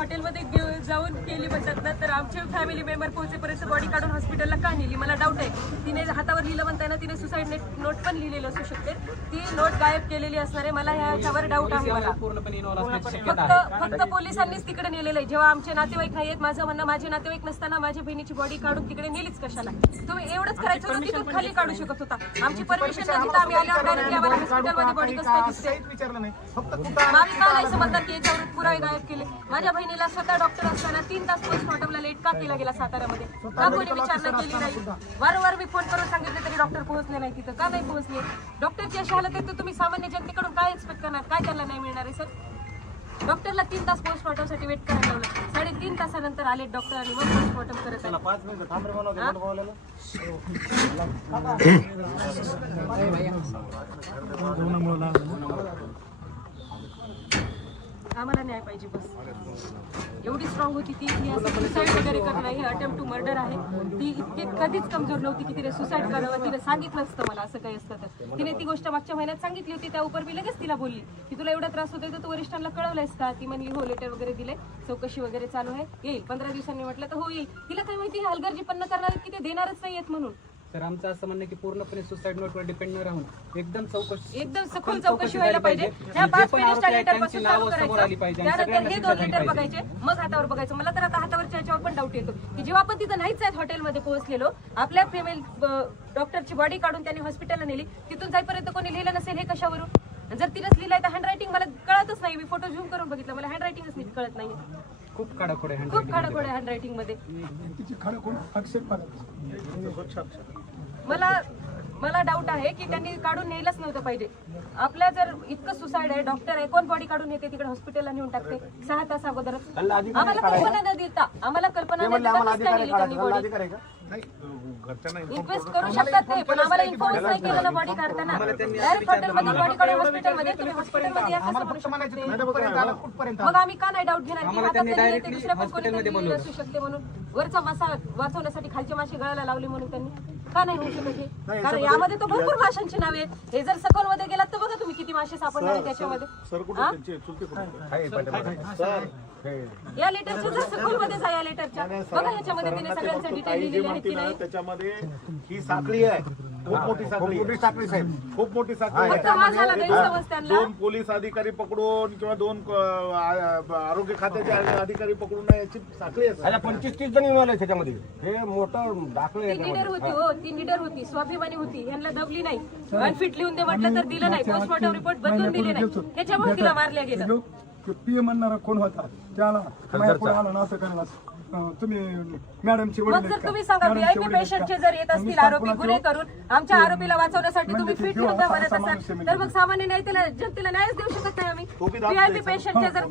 हॉटेलमध्ये जाऊन केली म्हणतात ना तर आमचे फॅमिली मेंबर पोहोचेपर्यंत बॉडी काढून हॉस्पिटलला का नेली? मला डाऊट आहे. तिने हातावर लिहिलं म्हणताय ना तिने सुसाईड नोट पण लिहिलेली असू शकते. ती नोट गायब केलेली असणार आहे. मला ह्याच्यावर डाऊट आहे मला. फक्त फक्त पोलिसांनीच तिकडे नेलेलं आहे. जेव्हा आमचे नातेवाईक नाहीयेत माझं म्हणणं माझे नातेवाईक नसताना माझ्या बहिणीची बॉडी काढून तिकडे नेलीच कशाला? तुम्ही एवढंच करायचं होतं तिथून खाली काढू शकत होता. आमची परमिशन नाही. आम्ही आल्यावर डायरेक्टली आम्हाला हॉस्पिटलमध्ये बॉडी कसं काय दिसते? विचारलं नाही मागे का याच्यावर पुरावे गायब केले. माझ्या बहिणीला स्वतः डॉक्टर असताना तीन तास पोस्टमॉर्टमला लेट का केला गेला साताऱ्यामध्ये का कोणी विचारणा केली नाही? वारंवार मी फोन करून सांगितले तरी डॉक्टर पोहोचले नाही तिथं. का नाही पोहोचले? डॉक्टरची अशी हालत आहे तर तुम्ही सामान्य जनतेकडून काय एक्सपेक्ट करणार? काय त्यांना नाही मिळणार आहे सर डॉक्टरला तीन तास पोस्टमॉर्टमसाठी वेट करायला लावलं. साडेतीन तासानंतर आले डॉक्टर आणि मग पोस्टमॉर्टम करत आहे पाच मिनिटं थांब रे म्हणून? बोलायला. आम्हाला न्याय पाहिजे बस. एवढी स्ट्रॉंग होती ती की असं सुसाईड वगैरे करणं हे अटेम्प्ट टू मर्डर आहे. ती इतकी कधीच कमजोर नव्हती की तिने सुसाईड करावं तिने सांगितलं असतं मला असं काही असतं तर. तिने ती गोष्ट मागच्या महिन्यात सांगितली होती त्या उपर मी लगेच तिला बोलली. की तुला एवढा त्रास होतोय तर तू वरिष्ठांना कळवलंयस का? ती म्हणली हो लेटर वगैरे दिले चौकशी वगैरे चालू आहे. येईल पंधरा दिवसांनी म्हटलं तर हो येईल. तिला काय माहिती हलगर्जीपणा करणार की ते देणारच नाहीयेत म्हणून. तर आमचं असं म्हणणं की पूर्णपणे सुसाईड नोटवर डिपेंड न राहून एकदम चौकशी एकदम सखोल चौकशी व्हायला पाहिजे. त्या पाच पेजेसच्या लेटरपासून चालू समोर आली करायचं पाहिजे त्यानंतर हे दोन लेटर बघायचे मग हातावर बघायचं. मला तर आता हातावरच्या याच्यावर पण डाऊट येतो. की जेव्हा आपण तिथं नाहीच आहेत हॉटेलमध्ये पोहोचलेलो आपल्या फिमेल डॉक्टरची बॉडी काढून त्यांनी हॉस्पिटलला नेली तिथून जाईपर्यंत कोणी लिहिलं नसेल हे कशावरून? जर तिनंच लिहिलंय तर हँड रायटिंग मला कळतच नाही मी फोटो झूम करून बघितलं. मला हँड रायटिंगच नीट कळत नाही खूप काडाखोड आहे खूप आहे हँड रायटिंगमध्ये. मला मला डाऊट आहे की त्यांनी काढून नेलंच नव्हतं पाहिजे. आपल्या जर इतकं सुसाईड आहे डॉक्टर आहे कोण बॉडी काढून येते तिकडे हॉस्पिटलला नेऊन टाकते? सहा तास अगोदर आम्हाला कल्पना न देता आम्हाला कल्पना न देता बॉडी घरच्यांना इन्व्हेस्ट करू शकतात ते पण आम्हाला इन्फॉर्मच नाही केलं ना बॉडी काढताना डायरेक्ट हॉटेलमध्ये बॉडी हॉस्पिटलमध्ये तुम्ही हॉस्पिटलमध्ये या कसं करू शकता ते? मग आम्ही का नाही डाऊट घेणार की हातात त्यांनी तरी directly दुसऱ्या पण कोणी हॉस्पिटलमध्ये तरी बोलवलं. असू शकते म्हणून वरचा मासा वाचवण्यासाठी खालचे मासे गळायला लावले म्हणून त्यांनी का नाही होऊ शकत हे कारण यामध्ये तर भरपूर माशांची नावे आहेत हे जर सखोलमध्ये गेलात तर बघा तुम्ही किती मासे सापडणार आहेत त्याच्यामध्ये हा? या लेटरच्या जर सखोलमध्ये जा या लेटरच्या बघा याच्यामध्ये त्याने सगळ्यांचं डिटेल लिहिलेले आहेत की नाही? त्याच्यामध्ये ही साखळी आहे. खूप मोठी साखळी साखळी साहेब. खूप मोठी साखळी फक्त हा झाला गैरसमज त्यांना. दोन पोलीस अधिकारी पकडून किंवा दोन अं, आ- आरोग्य खात्याचे अधिकारी पकडून नाही याची साखळी आहे पंचवीस तीस जण आहे त्याच्यामध्ये. हे मोठं दाखलं ती होती हो. ती होती स्वाभिमानी होती. यांना दबली नाही. अनफिट लिहून दे म्हटलं तर दिलं नाही. पोस्टमॉर्टम रिपोर्ट बदलून दिले नाही. त्याच्यामुळे तिला मारल्या गेलं. पीए म्हणणारा कोण होता? त्याला माझ्या पुढे आला ना असं करायला अं, तुम्ही मॅडमची मग जर तुम्ही सांगा व्हीआयपी पेशंटचे जर येत असतील आरोपी गुन्हे करून आमच्या आरोपीला वाचवण्यासाठी तुम्ही फिट म्हणत असाल तर मग सामान्य जनतेला न्यायच देऊ शकत नाही आम्ही. व्हीआयपी पेशंटचे जर